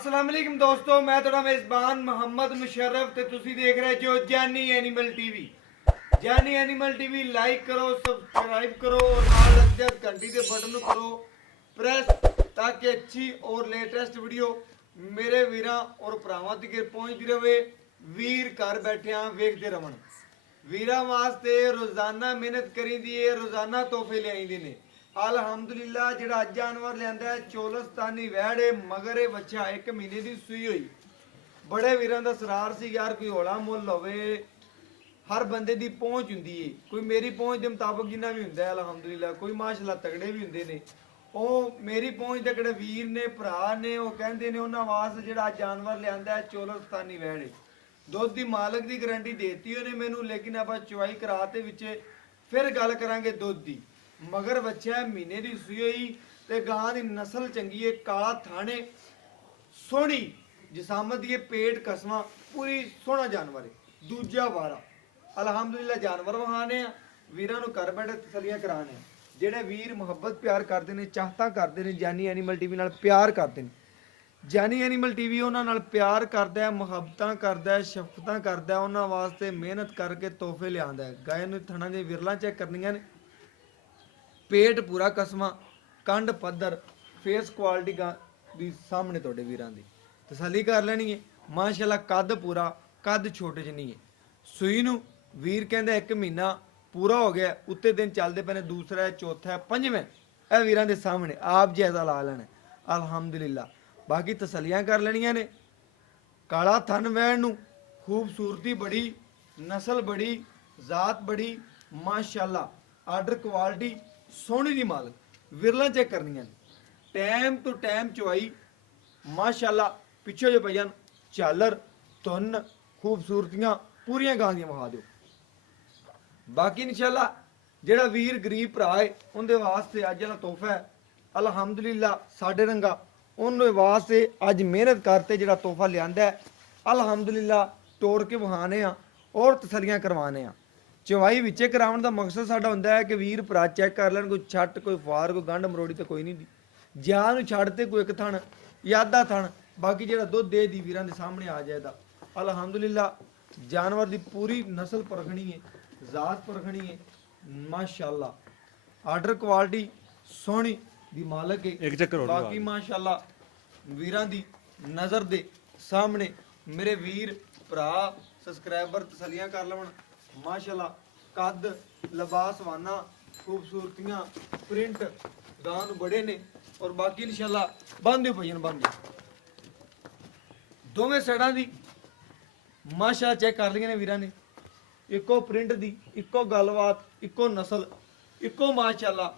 अस्सलाम वालेकुम दोस्तों, मैं थोड़ा मेज़बान मोहम्मद मुशर्रफ ते तुसी देख रहे जो जानी एनिमल टीवी। जानी एनिमल टीवी लाइक करो, सब्सक्राइब करो और नाल लग घंटी के बटन करो प्रेस ताकि अच्छी और लेटेस्ट वीडियो मेरे वीरां और भरावां तक पहुंचती रहे। वीर घर बैठे वेखते रहन। वीरां वास्ते रोजाना मेहनत करीदी है, रोजाना तोहफे लियाईंदे ने। अलहमदुलिल्लाह ਜਿਹੜਾ ਅੱਜ ਜਾਨਵਰ ਲਿਆਂਦਾ ਚੋਲਸਤਾਨੀ ਵਹਿੜੇ ਮਗਰੇ ਬੱਚਾ 1 ਮਹੀਨੇ ਦੀ ਸੂਈ ਹੋਈ। ਬੜੇ ਵੀਰਾਂ ਦਾ ਸਰਾਰ ਸੀ ਯਾਰ ਕੋਈ ਹੌਲਾ ਮੁੱਲ ਹੋਵੇ, ਹਰ ਬੰਦੇ ਦੀ ਪਹੁੰਚ ਹੁੰਦੀ ਏ। ਕੋਈ ਮੇਰੀ ਪਹੁੰਚ ਦੇ ਮੁਤਾਬਕ ਜਿੰਨਾ ਵੀ ਹੁੰਦਾ ਅਲਹਮਦੁਲਿल्लाह, ਕੋਈ ਮਾਸ਼ਾਅੱਲਾ ਤਗੜੇ ਵੀ ਹੁੰਦੇ ਨੇ। ਉਹ ਮੇਰੀ ਪਹੁੰਚ ਦੇ ਕਿਹੜੇ ਵੀਰ ਨੇ ਭਰਾ ਨੇ ਉਹ ਕਹਿੰਦੇ ਨੇ ਉਹਨਾਂ ਵਾਸਤੇ ਜਿਹੜਾ ਜਾਨਵਰ ਲਿਆਂਦਾ ਚੋਲਸਤਾਨੀ ਵਹਿੜੇ। ਦੁੱਧ ਦੀ ਮਾਲਕ ਦੀ ਗਾਰੰਟੀ ਦੇਤੀ ਉਹਨੇ ਮੈਨੂੰ, ਲੇਕਿਨ ਆਪਾਂ ਚੁਆਈ ਕਰਾਤੇ ਵਿੱਚ ਫਿਰ ਗੱਲ ਕਰਾਂਗੇ ਦੁੱਧ ਦੀ। मगर बच्चा महीने की सूई हुई ते गां की नस्ल चंगी है, काला थाने सोहनी जिसामत ये पेट कसमा पूरी सोहना जानवर है। दूजा वारा अलहमदुलिल्लाह जानवर वहाने वीरां नूं घर बैठे तसलियां कराने। जेड़े वीर मुहब्बत प्यार करते हैं, चाहता करते हैं, जानी एनीमल टीवी नाल प्यार करते हैं। जानी एनीमल टीवी उन्हां नाल प्यार करदा है, मुहब्बतां करदा है, शफकतां करदा है, उन्हां वास्ते मेहनत करके तोहफे लिआंदा है। गाय नूं थणां दी विरलां चेक करनियां ने, पेट पूरा कसमा, कंड पद्धर, फेस क्वालिटी दी सामने तोड़े वीरां दी तसल्ली कर लेनी है। माशाअल्लाह कद पूरा, कद छोटे च नहीं है। सूई नूं वीर कहंदे 1 महीना पूरा हो गया, उत्ते दिन चलते पे ने, दूसरा है, चौथा है, पंजवें ए वीरां दे सामने आप जायजा ला लेना अल्हम्दुलिल्लाह। बाकी तसल्लियां कर लेनियां ने। काला थन वैण नूं खूबसूरती बड़ी, नस्ल बड़ी, जात बड़ी माशाअल्लाह, आर्डर क्वालिटी सोहनी दी मालक। विरला चेक करनियां टाइम तो टाइम चुआई माशाअल्लाह। पिछो जो भजन झालर धुन खूबसूरतियां पूरियां गां दियां वहा दो। बाकी इंशाअल्लाह जेड़ा वीर गरीब भरा है उनके वास्ते अज वाला तोहफा है अलहमदुलिल्लाह साडे रंगा उनके वास्ते अज मेहनत करते जेड़ा तोहफा लियांदा है अलहमदुलिल्लाह तोड़ के वहाने और तसलियां करवाने। चवाई विचे कराउण दा मकसद साडा हुंदा है कि वीर भरा चेक कर लैण, कोई छट कोई फार कोई गंढ मरोड़ी तो कोई नहीं दी जान छड़ते कोई एक थण या अद्धा थण, बाकी जेड़ा दुध दे दी वीरां दे सामने आ जाएगा अलहमदुलिल्लाह। जानवर दी पूरी नस्ल परखनी है, जात परखनी है माशाअल्लाह। आर्डर क्वालिटी सोहनी दी मालक है। बाकी माशाअल्लाह वीरां दी नज़र दे सामने मेरे वीर भरा सबसक्राइबर तसलियां कर लवन माशाअल्लाह। कद लिबास वाना खूबसूरतियां प्रिंट गान बड़े ने और बाकी इंशाअल्लाह बंद भजन बंद दोवें साइडां दी माशाअल्लाह चेक कर लिया ने वीरां ने। इको प्रिंट दी, इको गलबात, इको नस्ल, इको माशाअल्लाह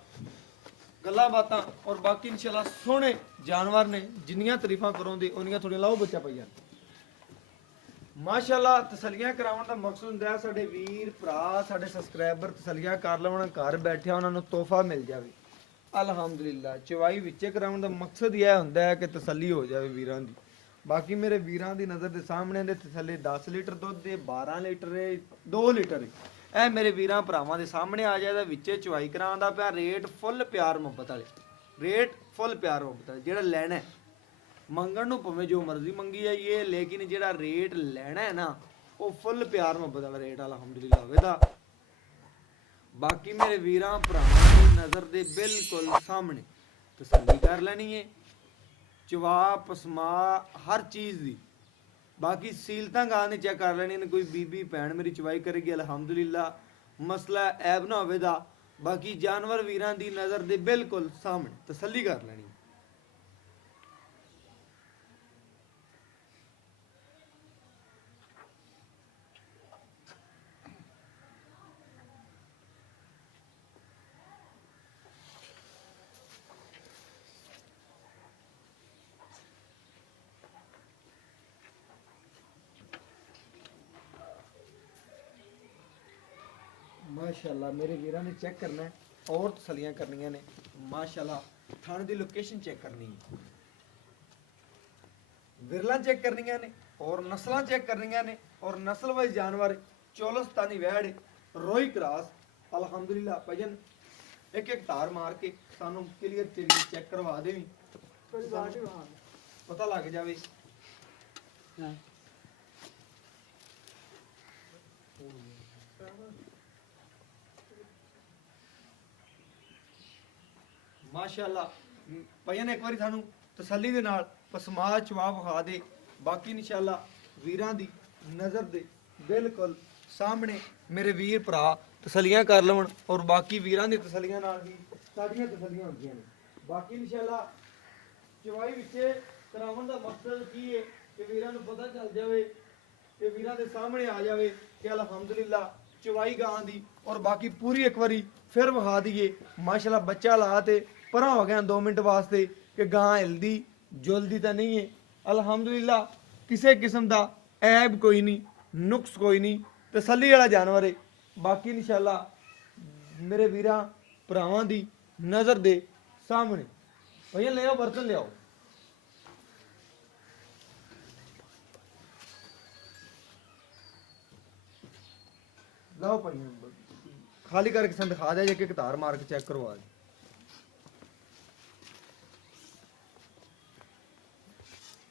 गल्लां बातां और बाकी इंशाअल्लाह सोहने जानवर ने। जिन्नियां तारीफां करोंदे उन्नियां थोड़ियां लाओ बच्चा पई जान माशाअल्लाह। तसलियां कराउण दा मकसद हुंदा है साडे वीर भरा साडे सबसक्राइबर तसलियां कर लवन, घर बैठे उन्हां नूं तोहफा मिल जावे अलहमदुलिल्लाह। चवाई विचे कराउण दा मकसद यह हुंदा है कि तसल्ली हो जावे वीरां दी। बाकी मेरे वीरां दी नज़र दे सामने दे थल्ले 10 लीटर दुध दे 12 लीटर 2 लीटर ए मेरे वीरां भरावां दे सामने आ जाएगा। विचे चवाई कराउण दा पिया रेट फुल प्यार मुहब्बत वाले, रेट फुल प्यार मुहब्बत वाले। जेड़ा लैना है मंगण नूं भावें जो मर्जी मंगी जाइए, लेकिन जेड़ा रेट लैना है ना वो फुल प्यार मुहब्बत वाला रेट अलहमदुलिल्लाह होवेगा। बाकी मेरे वीरां भरावां दी नज़र दे बिल्कुल सामने तसल्ली कर लैनी है। चवा पसमा हर चीज़ दी। बाकी सीलतां गां ने चेक कर लैनी ने। कोई बीबी भैन मेरी चवाई करेगी अलहमदुलिल्लाह, मसला ऐब ना होवेगा। बाकी जानवर वीरां दी नज़र दे बिल्कुल सामने तसल्ली कर लैनी। माशाअल्लाह मेरे वीरां ने चेक करना है और तसलियां करनियां ने माशाअल्लाह। थाने दी लोकेशन चेक करनी है, विरलां चेक करनियां ने और नस्लां चेक करनियां ने और नस्ल वाइज जानवर चोलस्तानी वैड़ रोई क्रॉस अलहमदुलिल्लाह। भजन एक एक तार मार के सानू क्लियर चेक करवा देवी ਪਤਾ ਲੱਗ ਜਾਵੇ। ਮਾਸ਼ਾਅੱਲਾ ਭਾਈਆਂ ਨੇ ਇੱਕ ਵਾਰੀ ਸਾਨੂੰ ਤਸੱਲੀ ਦੇ ਨਾਲ ਪਸਮਾ ਚਵਾ ਵਿਖਾ ਦੇ। ਬਾਕੀ ਇਨਸ਼ਾਅੱਲਾ ਵੀਰਾਂ ਦੀ ਨਜ਼ਰ ਦੇ ਬਿਲਕੁਲ ਸਾਹਮਣੇ ਮੇਰੇ ਵੀਰ ਭਰਾ ਤਸੱਲੀਆਂ ਕਰ ਲਵਣ ਔਰ ਬਾਕੀ ਵੀਰਾਂ ਦੀ ਤਸੱਲੀਆਂ ਨਾਲ ਹੀ ਸਾਡੀਆਂ ਤਸੱਲੀਆਂ ਹੁੰਦੀਆਂ ਨੇ। ਬਾਕੀ ਇਨਸ਼ਾਅੱਲਾ ਚਵਾਈ ਵਿੱਚ ਕਰਾਉਣ ਦਾ ਮਕਸਦ ਕੀ ਹੈ ਕਿ ਵੀਰਾਂ ਨੂੰ ਪਤਾ ਚੱਲ ਜਾਵੇ ਕਿ ਵੀਰਾਂ ਦੇ ਸਾਹਮਣੇ ਆ ਜਾਵੇ ਕਿ ਅਲਹਮਦੁਲਿਲਾ ਚਵਾਈ ਗਾਂ ਦੀ ਔਰ ਬਾਕੀ ਪੂਰੀ ਇੱਕ ਵਾਰੀ ਫਿਰ ਵਿਖਾ ਦਈਏ। ਮਾਸ਼ਾਅੱਲਾ ਬੱਚਾ ਲਾ ਤੇ ਪਰਾਂ ਹੋ ਗਿਆ 2 ਮਿੰਟ ਵਾਸਤੇ ਕਿ ਗਾਂ ਹਿਲਦੀ ਜੁਲਦੀ ਤਾਂ ਨਹੀਂ ਹੈ। ਅਲਹਮਦੁਲਿਲਾ ਕਿਸੇ ਕਿਸਮ ਦਾ ਐਬ ਕੋਈ ਨਹੀਂ, ਨੁਕਸ ਕੋਈ ਨਹੀਂ, ਤਸੱਲੀ ਵਾਲਾ ਜਾਨਵਰ ਹੈ। ਬਾਕੀ ਇਨਸ਼ਾਅੱਲਾ ਮੇਰੇ ਵੀਰਾਂ ਭਰਾਵਾਂ ਦੀ ਨਜ਼ਰ ਦੇ ਸਾਹਮਣੇ ਭਈਆ ਲਿਆਓ ਬਰਤਨ ਲਿਆਓ। ਲਾਓ ਭਾਈ ਖਾਲੀ ਕਰਕੇ ਸੰਦ ਦਿਖਾ ਦੇ, ਇੱਕ ਧਾਰ ਮਾਰ ਕੇ ਚੈੱਕ ਕਰਵਾ ਦੇ।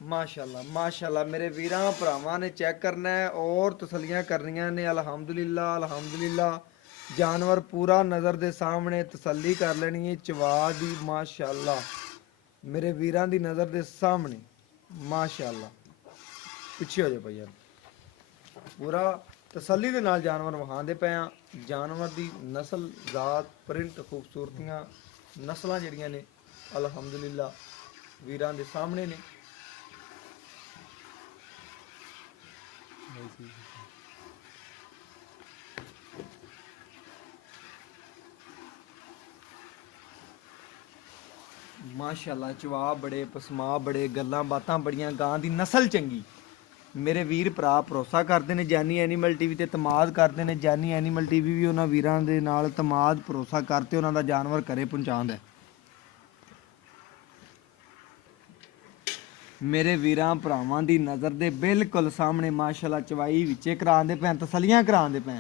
ਮਾਸ਼ਾਅੱਲਾ ਮਾਸ਼ਾਅੱਲਾ ਮੇਰੇ ਵੀਰਾਂ ਭਰਾਵਾਂ ਨੇ ਚੈੱਕ ਕਰਨਾ ਹੈ ਔਰ ਤਸੱਲੀਆਂ ਕਰਨੀਆਂ ਨੇ। ਅਲਹਮਦੁਲਿਲਾ ਅਲਹਮਦੁਲਿਲਾ ਜਾਨਵਰ ਪੂਰਾ ਨਜ਼ਰ ਦੇ ਸਾਹਮਣੇ ਤਸੱਲੀ ਕਰ ਲੈਣੀ ਹੈ ਚਵਾ ਦੀ। ਮਾਸ਼ਾਅੱਲਾ ਮੇਰੇ ਵੀਰਾਂ ਦੀ ਨਜ਼ਰ ਦੇ ਸਾਹਮਣੇ ਮਾਸ਼ਾਅੱਲਾ ਪਿੱਛੇ ਹੋ ਜਾ ਭਾਈ ਪੂਰਾ ਤਸੱਲੀ ਦੇ ਨਾਲ ਜਾਨਵਰ ਵਿਖਾਉਂਦੇ ਪਏ ਆ। ਜਾਨਵਰ ਦੀ ਨਸਲ ਜ਼ਾਤ ਪ੍ਰਿੰਟ ਖੂਬਸੂਰਤੀਆਂ ਨਸਲਾਂ ਜਿਹੜੀਆਂ ਨੇ ਅਲਹਮਦੁਲਿਲਾ ਵੀਰਾਂ ਦੇ ਸਾਹਮਣੇ ਨੇ। ਮਾਸ਼ਾਅੱਲਾ ਚਵਾ ਬੜੇ ਪਸਮਾ ਬੜੇ ਗੱਲਾਂ ਬਾਤਾਂ ਬੜੀਆਂ ਗਾਂ ਦੀ ਨਸਲ ਚੰਗੀ। ਮੇਰੇ ਵੀਰ ਭਰਾ ਭਰੋਸਾ ਕਰਦੇ ਨੇ ਜਾਨੀ ਐਨੀਮਲ ਟੀਵੀ ਤੇ ਤਮਾਦ ਕਰਦੇ ਨੇ। ਜਾਨੀ ਐਨੀਮਲ ਟੀਵੀ ਵੀ ਉਹਨਾਂ ਵੀਰਾਂ ਦੇ ਨਾਲ ਤਮਾਦ ਭਰੋਸਾ ਕਰਤੇ ਉਹਨਾਂ ਦਾ ਜਾਨਵਰ ਘਰੇ ਪਹੁੰਚਾਉਂਦਾ। ਮੇਰੇ ਵੀਰਾਂ ਭਰਾਵਾਂ ਦੀ ਨਜ਼ਰ ਦੇ ਬਿਲਕੁਲ ਸਾਹਮਣੇ ਮਾਸ਼ਾਅੱਲਾ ਚਵਾਈ ਵਿੱਚੇ ਕਰਾਉਂਦੇ ਪਏ, ਤਸੱਲੀਆਂ ਕਰਾਉਂਦੇ ਪਏ।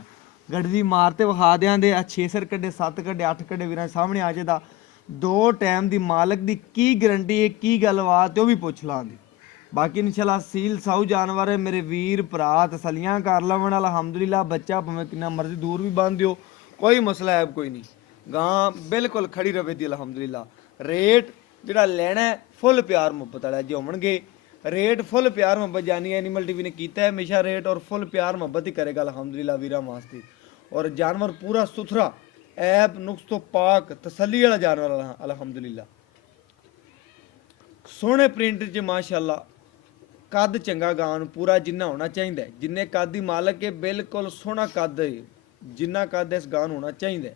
ਗੱਡੀ ਮਾਰ ਤੇ ਵਿਖਾ ਦਿਆਂਦੇ ਆ 6 ਸਿਰ ਕੱਢੇ 7 ਕੱਢੇ 8 ਕੱਢੇ ਵੀਰਾਂ ਸਾਹਮਣੇ ਆ ਜਾਦਾ। 2 ਟਾਈਮ ਦੀ ਮਾਲਕ ਦੀ ਕੀ ਗਰੰਟੀ ਹੈ ਕੀ ਗੱਲਬਾਤ ਉਹ ਵੀ ਪੁੱਛ ਲਾਂਗੇ। ਬਾਕੀ ਇਨਸ਼ਾਅੱਲਾ ਸੀਲ ਸਾਊ ਜਾਨਵਰ ਹੈ ਮੇਰੇ ਵੀਰ ਭਰਾ ਤਸੱਲੀਆਂ ਕਰ ਲਵਣ। ਅਲਹਮਦੁਲਿਲਾ ਬੱਚਾ ਭਾਵੇਂ ਕਿੰਨਾ ਮਰਜ਼ੀ ਦੂਰ ਵੀ ਬੰਨ ਦਿਓ ਕੋਈ ਮਸਲਾ ਹੈ ਕੋਈ ਨਹੀਂ, ਗਾਂ ਬਿਲਕੁਲ ਖੜੀ ਰਵੇ ਦੀ ਅਲਹਮਦੁਲਿਲਾ। ਰੇਟ ਜਿਹੜਾ ਲੈਣਾ ਫੁੱਲ ਪਿਆਰ ਮੁਹੱਬਤ ਵਾਲਾ ਜੇ ਹੋਣਗੇ ਰੇਟ ਫੁੱਲ ਪਿਆਰ ਮੁਹੱਬਤ ਜਾਨੀ ਐਨੀਮਲ ਟੀਵੀ ਨੇ ਕੀਤਾ ਹੈ ਹਮੇਸ਼ਾ ਰੇਟ ਔਰ ਫੁੱਲ ਪਿਆਰ ਮੁਹੱਬਤ ਹੀ ਕਰੇਗਾ ਅਲਹਮਦੁਲਿਲਾ ਵੀਰਾਂ ਵਾਸਤੇ। ਔਰ ਜਾਨਵਰ ਪੂਰਾ ਸੁਥਰਾ ਐਬ ਨੁਕਸ ਤੋਂ ਪਾਕ ਤਸੱਲੀ ਵਾਲਾ ਜਾਨਵਰ ਅਲਹਮਦੁਲਿਲਾ। ਸੋਹਣੇ ਪ੍ਰਿੰਟ 'ਚ ਮਾਸ਼ਾਅੱਲਾ ਕੱਦ ਚੰਗਾ ਗਾਂ ਨੂੰ ਪੂਰਾ ਜਿੰਨਾ ਹੋਣਾ ਚਾਹੀਦਾ ਜਿੰਨੇ ਕੱਦ ਦੀ ਮਾਲਕ ਹੈ ਬਿਲਕੁਲ ਸੋਹਣਾ ਕੱਦ ਹੈ ਜਿੰਨਾ ਕੱਦ ਇਸ ਗਾਂ ਨੂੰ ਹੋਣਾ ਚਾਹੀਦਾ।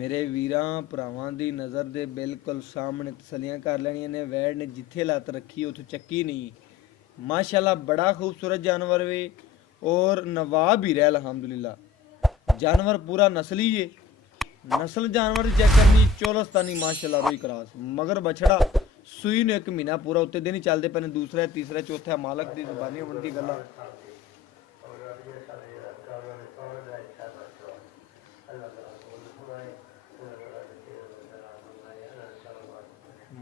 ਮੇਰੇ ਵੀਰਾਂ ਭਰਾਵਾਂ ਦੀ ਨਜ਼ਰ ਦੇ ਬਿਲਕੁਲ ਸਾਹਮਣੇ ਤਸੱਲੀਆਂ ਕਰ ਲੈਣੀਆਂ ਨੇ। ਵੈੜ ਨੇ ਜਿੱਥੇ ਲੱਤ ਰੱਖੀ ਉੱਥੋਂ ਚੱਕੀ ਨਹੀਂ। ਮਾਸ਼ਾਅੱਲਾ ਬੜਾ ਖੂਬਸੂਰਤ ਜਾਨਵਰ ਵੇ ਔਰ ਨਵਾਬ ਹੀ ਰਿਹਾ ਅਲਹਮਦੁਲਿਲਾ। ਜਾਨਵਰ ਪੂਰਾ ਨਸਲੀ ਹੈ। ਨਸਲ ਜਾਨਵਰ ਦੀ ਚੈੱਕ ਕਰਨੀ ਚੋਲਸਤਾਨੀ ਮਾਸ਼ਾਅੱਲਾ ਰੋਈ ਕਰਾਸ ਮਗਰ ਬਛੜਾ ਸੂਈ ਨੂੰ 1 ਮਹੀਨਾ ਪੂਰਾ ਉੱਤੇ ਦਿਨ ਹੀ ਚੱਲਦੇ ਪਏ ਨੇ। ਦੂਸਰਾ ਤੀਸਰਾ ਚੌਥਾ ਮਾਲਕ ਦੀ ਜ਼ੁਬਾਨੀ ਹੋਣ ਦੀ ਗੱਲਾਂ।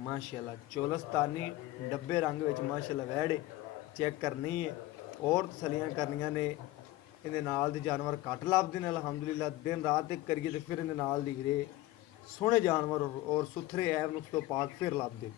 माशाल्लाह चोलस्तानी डब्बे रंग विच माशाल्लाह वैड़ चेक करनी है और तसलियां करनियां ने। इहदे नाल दे जानवर घट लभदे ने अलहमदुलिल्लाह। दिन रात एक करिए तो फिर इहदे नाल दी हीरे सोहणे जानवर और सुथरे ऐब नुक्स तो पाक फिर लभदे।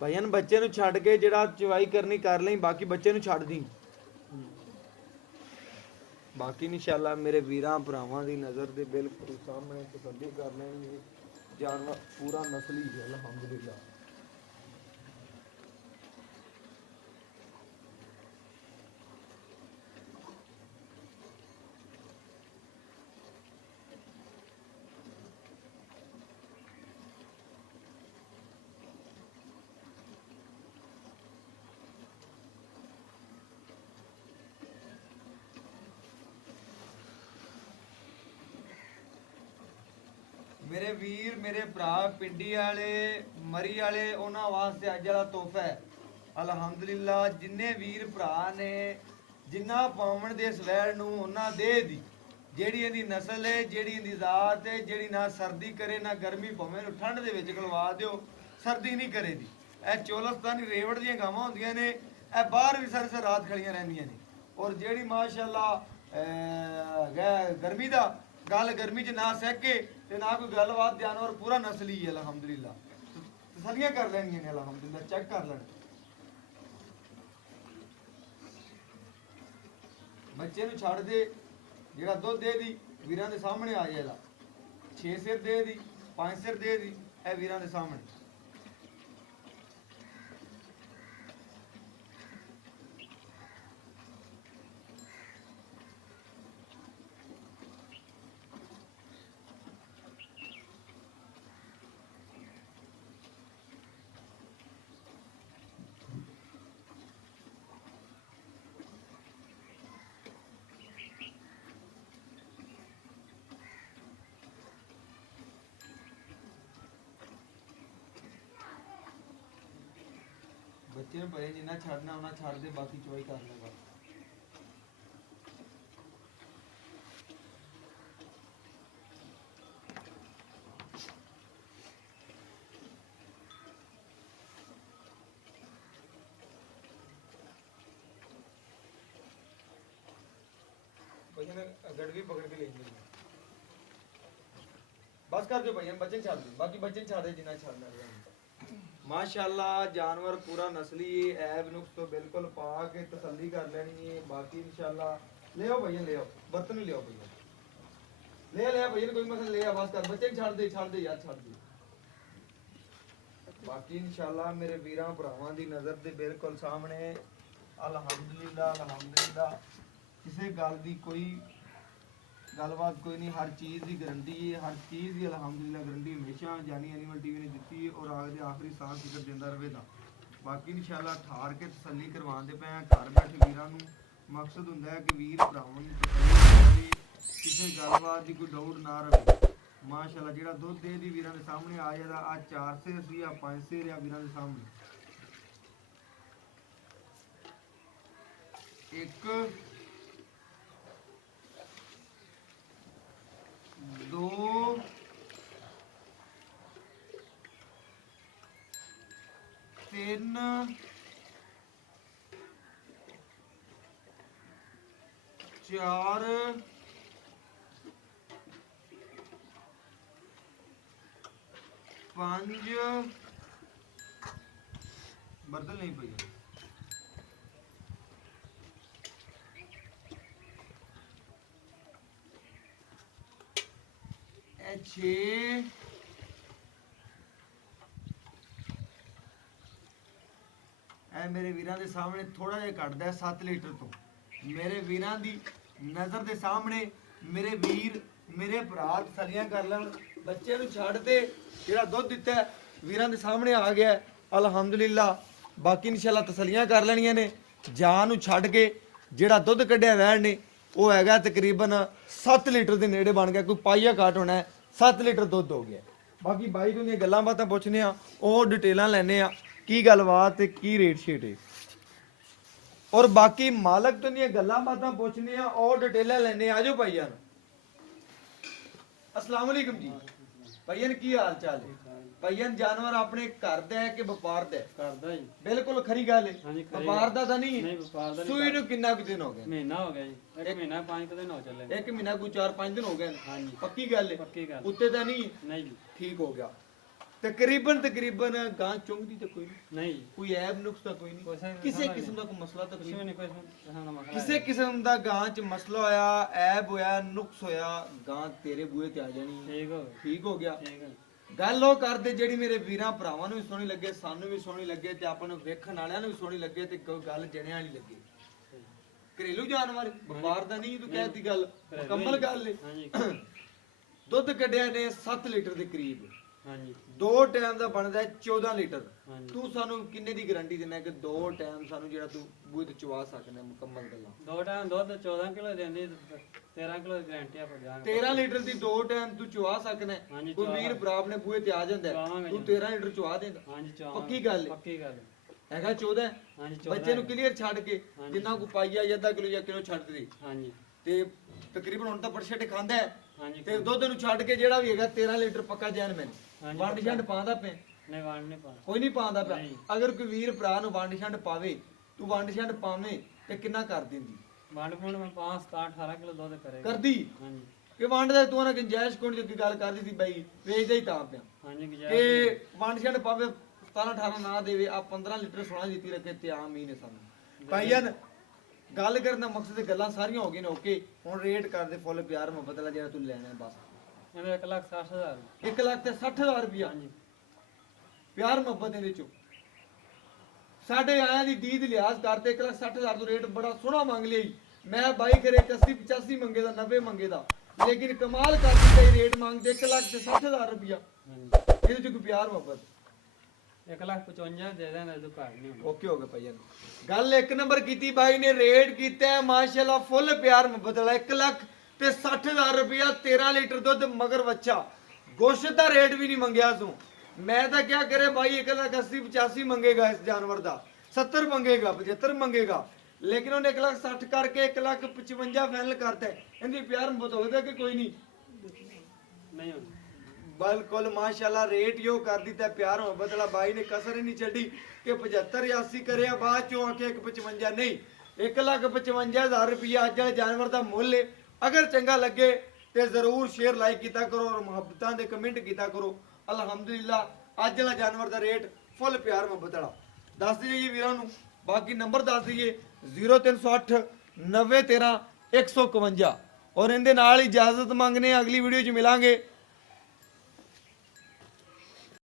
ਭਜਨ ਬੱਚੇ ਨੂੰ ਛੱਡ ਕੇ ਜਿਹੜਾ ਚਵਾਈ ਕਰਨੀ ਕਰ ਲਈ, ਬਾਕੀ ਬੱਚੇ ਨੂੰ ਛੱਡ ਦੀ। ਬਾਕੀ ਇਨਸ਼ਾਅੱਲਾ ਮੇਰੇ ਵੀਰਾਂ ਭਰਾਵਾਂ ਦੀ ਨਜ਼ਰ ਦੇ ਬਿਲਕੁਲ ਸਾਹਮਣੇ ਤਸੱਲੀ ਕਰ ਲੈਣਗੇ। जानवर पूरा नस्ली है अल्हम्दुलिल्लाह। मेरे वीर मेरे भरा पिंडी वाले मरी वाले उन्होंने वास्ते अज वाला तोहफा है अलहमदुलिल्लाह। जिन्ने वीर भरा ने जिन्ना पावन दे स्वैर नूं उन्ना दे दी ਜਿਹੜੀ ਇਹਦੀ ਨਸਲ ਹੈ ਜਿਹੜੀ ਇਹਦੀ ਜ਼ਾਤ ਹੈ ਜਿਹੜੀ ਨਾ ਸਰਦੀ ਕਰੇ ਨਾ ਗਰਮੀ ਭਾਵੇਂ ਨੂੰ ਠੰਡ ਦੇ ਵਿੱਚ ਖਲਵਾ ਦਿਓ ਸਰਦੀ ਨਹੀਂ ਕਰੇਦੀ। ਇਹ ਚੋਲਸਤਾਨੀ ਰੇਵੜ ਦੀਆਂ ਗਾਵਾਂ ਹੁੰਦੀਆਂ ਨੇ ਇਹ ਬਾਹਰ ਵੀ ਸਾਰੀ ਰਾਤ ਖੜੀਆਂ ਰਹਿੰਦੀਆਂ ਨੇ। ਔਰ ਜਿਹੜੀ ਮਾਸ਼ਾਅੱਲਾ ਗਰਮੀ ਦਾ ਗੱਲ ਗਰਮੀ 'ਚ ਨਾ ਸਹਿਕੇ ਤੇ ਨਾ ਕੋਈ ਗੱਲਬਾਤ ਜਾਨਵਰ ਪੂਰਾ ਨਸਲੀ ਹੈ ਅਲਹਮਦੁਲਿल्लाह। ਤਸੱਲੀਆਂ ਕਰ ਲੈਣੀਆਂ ਨੇ ਅਲਹਮਦੁਲਿल्लाह। ਚੈੱਕ ਕਰ ਲੈਣ ਬੱਚੇ ਨੂੰ ਛੱਡ ਦੇ ਜਿਹੜਾ ਦੁੱਧ ਦੇ ਦੀ ਵੀਰਾਂ ਦੇ ਸਾਹਮਣੇ ਆ ਜਾਏਗਾ। 6 ਸਿਰ ਦੇ ਦੀ 5 ਸਿਰ ਦੇ ਦੀ ਇਹ ਵੀਰਾਂ ਦੇ ਸਾਹਮਣੇ। ਬੱਚੇ ਨੂੰ ਪਏ ਜਿੰਨਾ ਛੱਡਣਾ ਉਹਨਾਂ ਛੱਡ ਦੇ ਬਾਕੀ ਚੋਈ ਕਰ ਲੇਗਾ। भैया गड़वी पकड़ के लेंगे बस कर दो भैया बच्चे छाड़ दो बाकी बच्चे छाड़ दे जिन्ना छाड़ना है। माशाअल्लाह जानवर पूरा नस्ली ऐब नुक्स तो बिल्कुल पा के तसल्ली कर लेनी है। बाकी इंशाल्लाह ले आओ भैया ले आओ बर्तन ले आओ भैया ले भैया कोई मसला ले आ बस कर बच्चे छाड़ दे यार छाड़ दे। बाकी इंशाल्लाह मेरे वीरां भरावां दी नज़र दे बिल्कुल सामने अल्हम्दुलिल्लाह किसी गल दी कोई गलबात कोई नहीं। हर चीज़ की गारंटी है हर चीज़ की अल्हम्दुलिल्लाह गारंटी हमेशा जानी एनिमल टीवी ने दी है और आगे आखिरी सांस फिक्र देता रहेगा। बाकी इंशाल्लाह ठार के तसल्ली करवाते पे घर बैठे वीरां नूं मकसद हुंदा है कि वीर भरावां नूं तसल्ली किसी गलबात की कोई डाउट ना रहे। माशाअल्लाह जिहड़ा दुध दे दी वीरां दे सामने आ जाएगा। आ 4 सेर सी आ 5 सेर आ वीरां दे सामने। एक 2 3 4 5 बर्तन नहीं पई 6 ए मेरे वीरां दे सामने थोड़ा जिहा घटदा 7 लीटर तो। मेरे वीरां दी नज़र दे सामने मेरे वीर मेरे भरा तसल्लियां कर लैण। बच्चे नूं छड्ड दे जिहड़ा दुध दित्ता वीरां दे सामने आ गया अल्हम्दुलिल्लाह। बाकी इंशाअल्लाह तसल्लियां कर लैणियां ने। जां नूं छड्ड के जिहड़ा दुध कढिया वैण ने वो हैगा तकरीबन 7 लीटर के नेड़े बन गया। कोई पाइया घट होना है 7 लीटर दुध हो गया। बाकी बाई तो गल्लां बातां पुछने और डिटेलां लैने की गलबात की रेट शेट है और बाकी मालक तो गल्लां बातां पुछने और डिटेलां लैने। आ जाओ भाईया अस्सलाम वालेकुम जी। भाईया की हाल चाल है? भाईया जानवर अपने घर दा है कि व्यापार दा है? घर दा ही बिल्कुल खरी गल है। व्यापार दा तां नहीं है। सूई नूं कितना कुछ दिन हो गए? महीना हो गया जी। एक महीना 5 दिन हो चले। एक महीना कोई 4-5 दिन हो गए। हां जी पक्की गल है? पक्की गल। उत्ते तां नहीं ठीक हो गया। तकरीबन गां चुंगदी तो कोई नहीं कोई ऐब नुक्स तो कोई नहीं किसी किस्म का कोई मसला तो नहीं किसी किस्म का गां च मसला होया ऐब होया नुक्स होया गां तेरे बूहे ते आ जानी ठीक हो गया। ਗੱਲ ਉਹ ਕਰਦੇ ਜਿਹੜੀ ਮੇਰੇ ਵੀਰਾਂ ਭਰਾਵਾਂ ਨੂੰ ਵੀ ਸੋਹਣੀ ਲੱਗੇ, ਸਾਨੂੰ ਵੀ ਸੋਹਣੀ ਲੱਗੇ ਤੇ ਆਪਾਂ ਨੂੰ ਵੇਖਣ ਵਾਲਿਆਂ ਨੂੰ ਵੀ ਸੋਹਣੀ ਲੱਗੇ ਤੇ ਕੋਈ ਗੱਲ ਜਣਿਆਂ ਵਾਲੀ ਲੱਗੇ। ਘਰੇਲੂ ਜਾਨਵਰ ਵਪਾਰ ਦਾ ਨਹੀਂ, ਤੂੰ ਕਹਿਤੀ ਗੱਲ ਮੁਕੰਮਲ ਗੱਲ ਏ। ਹਾਂਜੀ ਦੁੱਧ ਕੱਢਿਆ ਨੇ 7 ਲੀਟਰ ਦੇ ਕਰੀਬ, ਹਾਂਜੀ 2 ਟਾਈਮ ਦਾ ਬਣਦਾ 14 ਲੀਟਰ। ਹਾਂਜੀ। ਤੂੰ ਸਾਨੂੰ ਕਿੰਨੇ ਦੀ ਗਾਰੰਟੀ ਦਿੰਦਾ ਕਿ 2 ਟਾਈਮ ਸਾਨੂੰ ਜਿਹੜਾ ਤੂੰ ਬੂਹੇ ਤੇ ਚਵਾ ਸਕਦਾ ਮੁਕੰਮਲ ਗੱਲਾਂ? 2 ਟਾਈਮ ਦੁੱਧ 14 ਕਿਲੋ ਦਿੰਦੀ, 13 ਕਿਲੋ ਦੀ ਗਾਰੰਟੀ ਆਪਾਂ ਦਿਆਂਗੇ। 13 ਲੀਟਰ ਦੀ 2 ਟਾਈਮ ਤੂੰ ਚਵਾ ਸਕਦਾ। ਹਾਂਜੀ, ਕੋਈ ਵੀਰ ਭਰਾ ਆਪਣੇ ਬੂਹੇ ਤੇ ਆ ਜਾਂਦਾ ਹੈ, ਚੁਆਵਾਂਗੇ ਤੂੰ ਜੀ। 13 ਲੀਟਰ ਚਵਾ ਦੇਂਦਾ? ਹਾਂਜੀ ਪੱਕੀ ਗੱਲ ਹੈ? ਪੱਕੀ ਗੱਲ ਹੈਗਾ 14? ਹਾਂਜੀ 14 ਬੱਚੇ ਨੂੰ ਕਲੀਅਰ ਛੱਡ ਕੇ ਹਾਂਜੀ। ਜਿੰਨਾ ਕੋ ਪਾਈਆ ਜਾਂ ਅੱਧਾ ਕਿਲੋ ਜਾਂ ਕਿਲੋ ਛੱਡ ਦੇ ਹਾਂਜੀ ਤੇ ਤਕਰੀਬਨ ਹੁਣ ਤਾਂ ਪਰਛੇਟੇ ਖਾਂਦਾ ਹੈ ਹਾਂਜੀ ਤੇ ਦੁੱਧ ਨੂੰ ਛੱਡ ਕੇ ਜਿਹੜਾ ਵੀ ਹੈਗਾ 13 ਲੀਟਰ ਪੱਕਾ ਜੈਨ ਮੈਨ ਹਾਂਜੀ, ਵੰਡ ਛੰਡ ਪਾਉਂਦਾ ਪਏ? ਨਹੀਂ ਵੰਡ ਨਹੀਂ ਪਾਣਾ। ਕੋਈ ਨਹੀਂ ਪਾਉਂਦਾ ਪਿਆ। ਨਹੀਂ। ਅਗਰ ਕੋਈ ਵੀਰ ਭਰਾ ਨੂੰ ਵੰਡ ਛੰਡ ਪਾਵੇ, ਤੂੰ ਵੰਡ ਛੰਡ ਪਾਵੇਂ ਤੇ ਕਿੰਨਾ ਕਰ ਦਿੰਦੀ? ਵੰਡ ਫੁੰਡ ਮੈਂ 5 17 18 ਕਿਲੋ ਦੁੱਧ ਕਰੇਗਾ। ਕਰਦੀ ਹਾਂਜੀ ਕਿ ਵੰਡ ਦਾ ਤੂੰ ਨਾ ਗੁੰਜਾਇਸ਼ ਕੋਣ ਦੀ ਗੱਲ ਕਰਦੀ ਸੀ ਬਾਈ, ਵੇਚਦਾ ਹੀ ਤਾਂ ਪਿਆ ਹਾਂਜੀ ਕਿ ਵੰਡ ਛੰਡ ਪਾਵੇ 17 18 ਨਾ ਦੇਵੇ, ਆ 15 ਲੀਟਰ 16 ਦਿੱਤੀ ਰੱਖੇ ਤੇ ਆਮ ਹੀ ਨੇ ਸਾਨੂੰ ਭਾਈਆਂ। ਗੱਲ ਕਰਨ ਦਾ ਮਕਸਦ ਤੇ ਗੱਲਾਂ ਸਾਰੀਆਂ ਹੋ ਗਈਆਂ ਨੇ। ਓਕੇ, ਹੁਣ ਰੇਟ ਕਰਦੇ ਫੁੱਲ ਪਿਆਰ ਮੁਹੱਬਤ ਵਾਲਾ ਜਿਹੜਾ ਤੂੰ ਲੈਣਾ ਹੈ ਬਸ। ਇਹਦਾ 1,60,000। 1,60,000 ਰੁਪਇਆ ਹਾਂਜੀ ਪਿਆਰ ਮੁਹੱਬਤ ਦੇ ਵਿੱਚੋਂ ਸਾਡੇ ਆਇਆਂ ਦੀ ਦੀਦ ਲਿਹਾਜ਼ ਕਰਦੇ 1,60,000 ਤੋਂ ਰੇਟ ਬੜਾ ਸੋਹਣਾ ਮੰਗ ਲਿਆ ਜੀ। ਮੈਂ ਬਾਈ ਕਰੇ 81 85 ਮੰਗੇ ਦਾ 90 ਮੰਗੇ ਦਾ, ਲੇਕਿਨ ਕਮਾਲ ਕਰ ਦਿੱਤਾ ਰੇਟ ਮੰਗਦੇ 1,60,000 ਰੁਪਇਆ। ਹਾਂਜੀ ਇਹਦੇ ਚ ਕੋਈ ਪਿਆਰ ਮੁਹੱਬਤ 1,55,000 ਦੇ ਦੇਣਾ, ਇਹਦੇ ਘਰ ਨਹੀਂ ਹੋਣਾ। ਓਕੇ ਹੋ ਗਿਆ ਭਾਈ। ਗੱਲ ਇੱਕ ਨੰਬਰ ਕੀਤੀ ਬਾਈ ਨੇ, ਰੇਟ ਕੀਤਾ ਹੈ ਮਾਸ਼ਾਅੱਲਾ ਫੁੱਲ ਪਿਆਰ ਮੁਹੱਬਤ ਵਾਲਾ 1,60,000 ਰੁਪਇਆ 13 ਲੀਟਰ ਦੁੱਧ ਮਗਰ ਬੱਚਾ। ਗੋਸ਼ਤ ਦਾ ਰੇਟ ਵੀ ਨਹੀਂ ਮੰਗਿਆ ਤੂੰ। ਮੈਂ ਤਾਂ ਕਿਆ ਕਰੇ ਬਾਈ 1,80 85 ਮੰਗੇਗਾ ਇਸ ਜਾਨਵਰ ਦਾ, 70 ਮੰਗੇਗਾ 75 ਮੰਗੇਗਾ, ਲੇਕਿਨ ਉਹਨੇ 1,60,000 ਕਰਕੇ 1,55,000 ਫਾਈਨਲ ਕਰਤਾ ਹੈ। ਇਹਦੀ ਪਿਆਰ ਮੁਹੱਬਤ ਹੋ ਗਿਆ ਕਿ ਕੋਈ ਨਹੀਂ? ਨਹੀਂ ਹੋਣਾ। ਬਿਲਕੁਲ ਮਾਸ਼ਾਅੱਲਾ ਰੇਟ ਯੋ ਕਰ ਦਿੱਤਾ ਪਿਆਰ ਮੁਹੱਬਤ ਵਾਲਾ। ਬਾਈ ਨੇ ਕਸਰ ਹੀ ਨਹੀਂ ਛੱਡੀ ਕਿ 75 80 ਕਰਿਆ ਬਾਅਦ ਚੋਂ ਆਕੇ 1,55 ਨਹੀਂ, 1,55,000 ਰੁਪਇਆ ਅੱਜ ਵਾਲੇ ਜਾਨਵਰ ਦਾ ਮੁੱਲ ਹੈ। ਅਗਰ ਚੰਗਾ ਲੱਗੇ ਤੇ ਜ਼ਰੂਰ ਸ਼ੇਅਰ ਲਾਈਕ ਕੀਤਾ ਕਰੋ ਔਰ ਮੁਹੱਬਤਾਂ ਦੇ ਕਮੈਂਟ ਕੀਤਾ ਕਰੋ। ਅਲਹਮਦੁਲਿਲਾ ਅੱਜ ਵਾਲਾ ਜਾਨਵਰ ਦਾ ਰੇਟ ਫੁੱਲ ਪਿਆਰ ਮੁਹੱਬਤ ਵਾਲਾ। ਦੱਸ ਦਈਏ ਜੀ ਵੀਰਾਂ ਨੂੰ, ਬਾਕੀ ਨੰਬਰ ਦੱਸ ਦਈਏ 0308 9013 151 ਔਰ ਇਹਦੇ ਨਾਲ ਇਜਾਜ਼ਤ ਮੰਗਨੇ। ਅਗਲੀ ਵੀਡੀਓ 'ਚ ਮਿਲਾਂਗੇ।